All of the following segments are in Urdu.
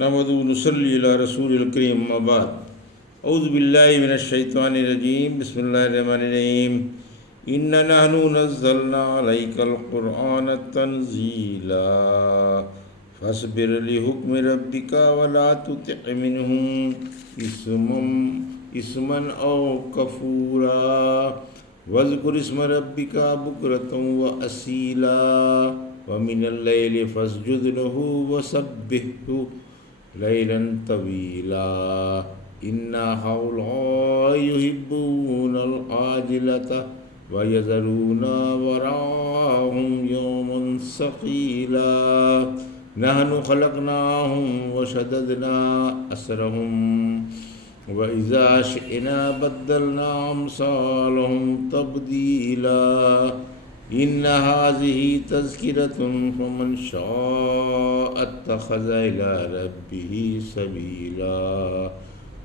نحمدہ و نصلی علی رسول الکریم اما بعد اعوذ باللہ من الشیطان الرجیم بسم اللہ الرحمن الرحیم انا نحن نزلنا علیک القرآن تنزیلا فاصبر لحکم ربک ولا تطع منهم اسما او کفورا واذکر اسم ربک بکرۃ واصیلا ومن اللیل فاسجد له وسبحه لیلا طویلا ان هؤلاء يحبون العاجلة ويذرون وراءهم يوما ثقيلا نحن خلقناهم وشددنا أسرهم وإذا شئنا بدلنا أمثالهم تبديلا إن هذه تذكرة فمن شاء اتخذ إلى ربه سبيلا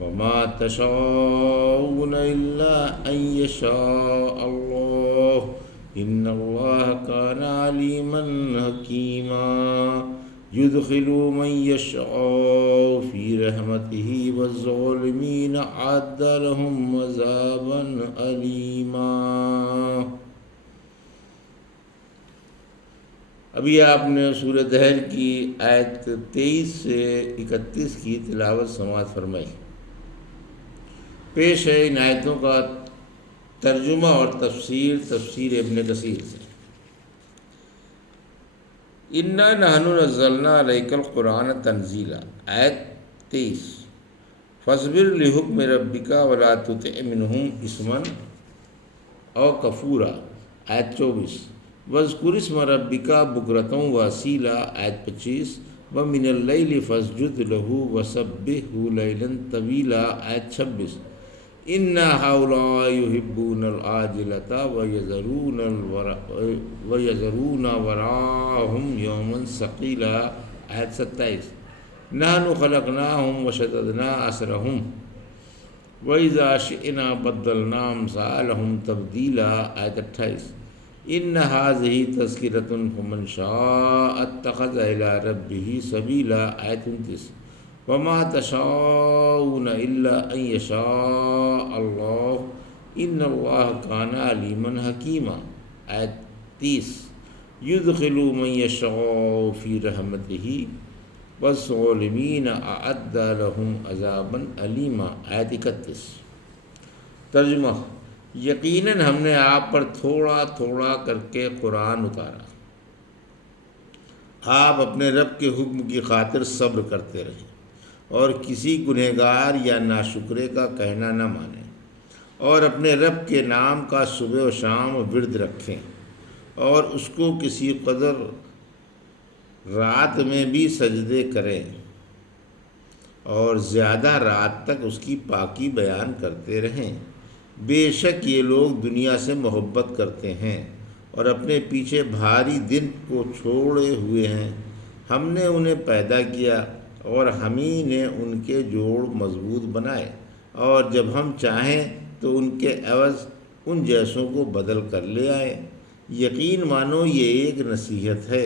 وما تشاءون إلا أن يشاء الله إن الله كان عليما حكيما يدخل من يشاء في رحمته والظالمين أعد لهم عذابا أليما۔ ابھی آپ نے سورہ دہر کی آیت 23 سے 31 کی تلاوت سماعت فرمائی۔ پیش ہے ان آیتوں کا ترجمہ اور تفسیر ابن کثیر سے۔ انا نحن نزلنا علیک القرآن تنزیلا، آیت 23۔ فاصبر لحکم ربک ولا تطع منهم اسما او کفورا، آیت 24۔ واذکر اسم ربک بکرۃ واصیلا، آیت 25۔ ومن اللیل فاسجد له وسبحه لیلا طویلا، آیت 26۔ ان هؤلاء يحبون العاجلة ويذرون وراءهم يوما ثقيلا، آیت 27۔ نحن خلقناهم وشددنا أسرهم وإذا شئنا بدلنا أمثالهم تبديلا، آیت 28۔ ان هذه تذکرة فمن شاء اتخذ إلى ربه سبيلا، آیت 29۔ وما تشاءون إلا أن يشاء الله إن الله كان عليما حكيما، آیت 30۔ يدخل من يشاء في رحمته والظالمين أعد لهم عذابا أليما، آیت 31۔ ترجمہ: یقیناً ہم نے آپ پر تھوڑا تھوڑا کر کے قرآن اتارا، آپ اپنے رب کے حکم کی خاطر صبر کرتے رہیں اور کسی گنہگار یا ناشکرے کا کہنا نہ مانیں، اور اپنے رب کے نام کا صبح و شام ورد رکھیں، اور اس کو کسی قدر رات میں بھی سجدے کریں، اور زیادہ رات تک اس کی پاکی بیان کرتے رہیں۔ بے شک یہ لوگ دنیا سے محبت کرتے ہیں اور اپنے پیچھے بھاری دن کو چھوڑے ہوئے ہیں۔ ہم نے انہیں پیدا کیا اور ہم ہی نے ان کے جوڑ مضبوط بنائے، اور جب ہم چاہیں تو ان کے عوض ان جیسوں کو بدل کر لے آئے۔ یقین مانو یہ ایک نصیحت ہے،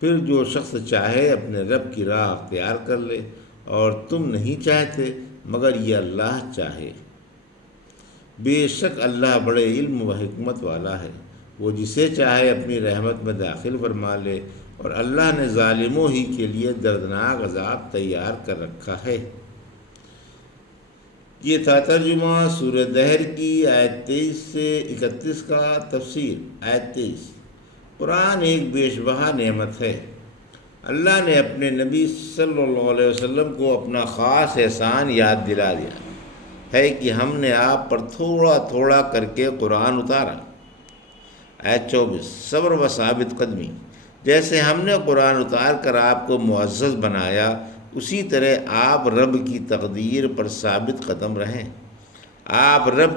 پھر جو شخص چاہے اپنے رب کی راہ اختیار کر لے، اور تم نہیں چاہتے مگر یہ اللہ چاہے۔ بے شک اللہ بڑے علم و حکمت والا ہے، وہ جسے چاہے اپنی رحمت میں داخل فرما لے، اور اللہ نے ظالموں ہی کے لیے دردناک عذاب تیار کر رکھا ہے۔ یہ تھا ترجمہ سورہ دہر کی آیت 23 سے 31 کا۔ تفسیر: آیت 23۔ قرآن ایک بیش بہا نعمت ہے۔ اللہ نے اپنے نبی صلی اللہ علیہ وسلم کو اپنا خاص احسان یاد دلا دیا ہے کہ ہم نے آپ پر تھوڑا تھوڑا کر کے قرآن اتارا۔ آیت 24۔ صبر و ثابت قدمی: جیسے ہم نے قرآن اتار کر آپ کو معزز بنایا، اسی طرح آپ رب کی تقدیر پر ثابت قدم رہیں۔ آپ رب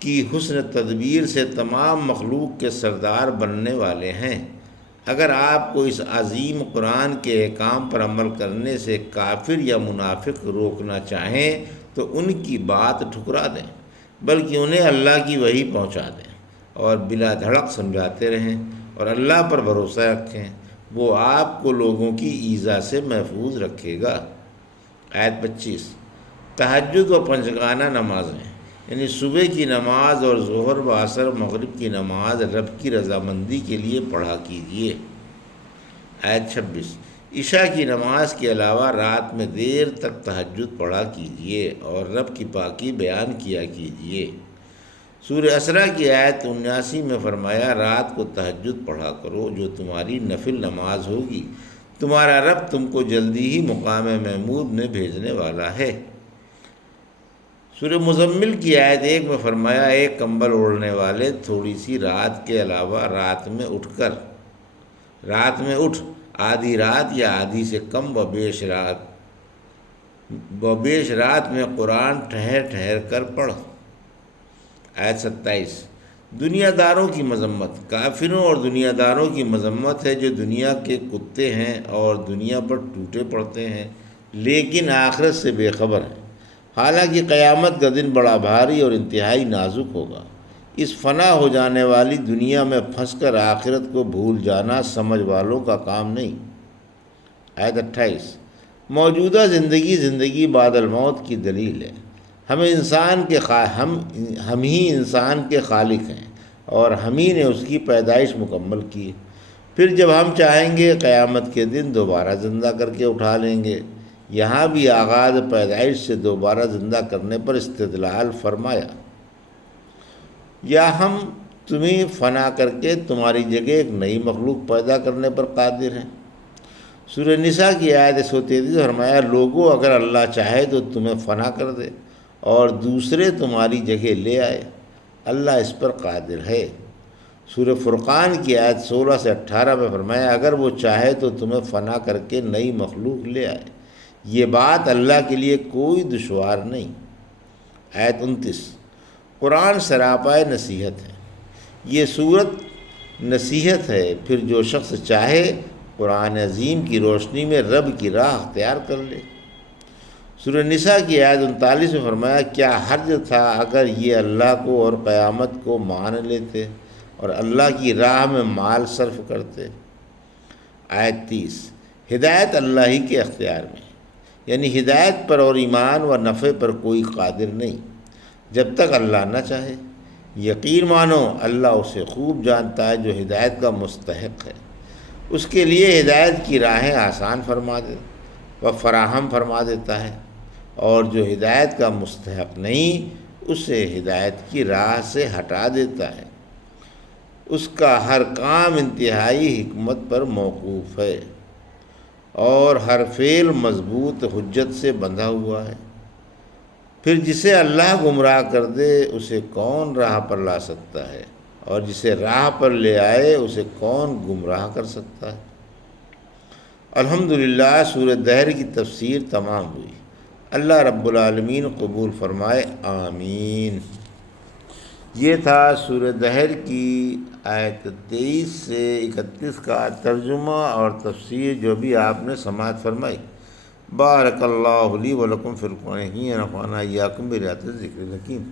کی حسن تدبیر سے تمام مخلوق کے سردار بننے والے ہیں۔ اگر آپ کو اس عظیم قرآن کے احکام پر عمل کرنے سے کافر یا منافق روکنا چاہیں تو ان کی بات ٹھکرا دیں، بلکہ انہیں اللہ کی وحی پہنچا دیں اور بلا دھڑک سمجھاتے رہیں، اور اللہ پر بھروسہ رکھیں۔ وہ آپ کو لوگوں کی ایذا سے محفوظ رکھے گا۔ آیت 25، تہجد و پنجگانہ نمازیں، یعنی صبح کی نماز اور ظہر و عصر مغرب کی نماز رب کی رضامندی کے لیے پڑھا کیجیے۔ آیت 26، عشاء کی نماز کے علاوہ رات میں دیر تک تہجد پڑھا کیجیے اور رب کی پاکی بیان کیا کیجیے۔ سورہ اسراء کی آیت 79 میں فرمایا، رات کو تہجد پڑھا کرو جو تمہاری نفل نماز ہوگی، تمہارا رب تم کو جلدی ہی مقام محمود میں بھیجنے والا ہے۔ سورہ مزمل کی آیت 1 میں فرمایا، ایک کمبل اوڑھنے والے تھوڑی سی رات کے علاوہ رات میں اٹھ آدھی رات یا آدھی سے کم و بیش رات میں قرآن ٹھہر ٹھہر کر پڑھ۔ آیت 27، دنیا داروں کی مذمت، کافروں اور دنیا داروں کی مذمت ہے جو دنیا کے کتے ہیں اور دنیا پر ٹوٹے پڑتے ہیں لیکن آخرت سے بے خبر ہیں، حالانکہ قیامت کا دن بڑا بھاری اور انتہائی نازک ہوگا۔ اس فنا ہو جانے والی دنیا میں پھنس کر آخرت کو بھول جانا سمجھ والوں کا کام نہیں۔ آیت 28، موجودہ زندگی بعد الموت کی دلیل ہے۔ ہم ہی انسان کے خالق ہیں اور ہم ہی نے اس کی پیدائش مکمل کی، پھر جب ہم چاہیں گے قیامت کے دن دوبارہ زندہ کر کے اٹھا لیں گے۔ یہاں بھی آغاز پیدائش سے دوبارہ زندہ کرنے پر استدلال فرمایا، یا ہم تمہیں فنا کر کے تمہاری جگہ ایک نئی مخلوق پیدا کرنے پر قادر ہیں۔ سورہ نساء کی آیت 133 فرمایا، لوگوں اگر اللہ چاہے تو تمہیں فنا کر دے اور دوسرے تمہاری جگہ لے آئے، اللہ اس پر قادر ہے۔ سورہ فرقان کی آیت 16 سے 18 میں فرمایا، اگر وہ چاہے تو تمہیں فنا کر کے نئی مخلوق لے آئے، یہ بات اللہ کے لیے کوئی دشوار نہیں۔ آیت 29، قرآن سراپائے نصیحت ہے، یہ صورت نصیحت ہے، پھر جو شخص چاہے قرآن عظیم کی روشنی میں رب کی راہ اختیار کر لے۔ سورہ نساء کی آیت 39 میں فرمایا، کیا حرج تھا اگر یہ اللہ کو اور قیامت کو مان لیتے اور اللہ کی راہ میں مال صرف کرتے۔ آیت 30، ہدایت اللہ ہی کے اختیار میں، یعنی ہدایت پر اور ایمان و نفع پر کوئی قادر نہیں جب تک اللہ نہ چاہے۔ یقین مانو اللہ اسے خوب جانتا ہے جو ہدایت کا مستحق ہے، اس کے لیے ہدایت کی راہیں آسان فراہم فرما دیتا ہے، اور جو ہدایت کا مستحق نہیں اسے ہدایت کی راہ سے ہٹا دیتا ہے۔ اس کا ہر کام انتہائی حکمت پر موقوف ہے اور ہر فعل مضبوط حجت سے بندھا ہوا ہے۔ پھر جسے اللہ گمراہ کر دے اسے کون راہ پر لا سکتا ہے، اور جسے راہ پر لے آئے اسے کون گمراہ کر سکتا ہے۔ الحمدللہ، سورہ دہر کی تفسیر تمام ہوئی۔ اللہ رب العالمین قبول فرمائے، آمین۔ یہ تھا سورہ دہر کی آیت 23 سے 31 کا ترجمہ اور تفسیر جو بھی آپ نے سماعت فرمائی۔ بارک اللہ لی و لکم فی القرآن ونفعنا وإیاکم بآیات الذکر الحکیم۔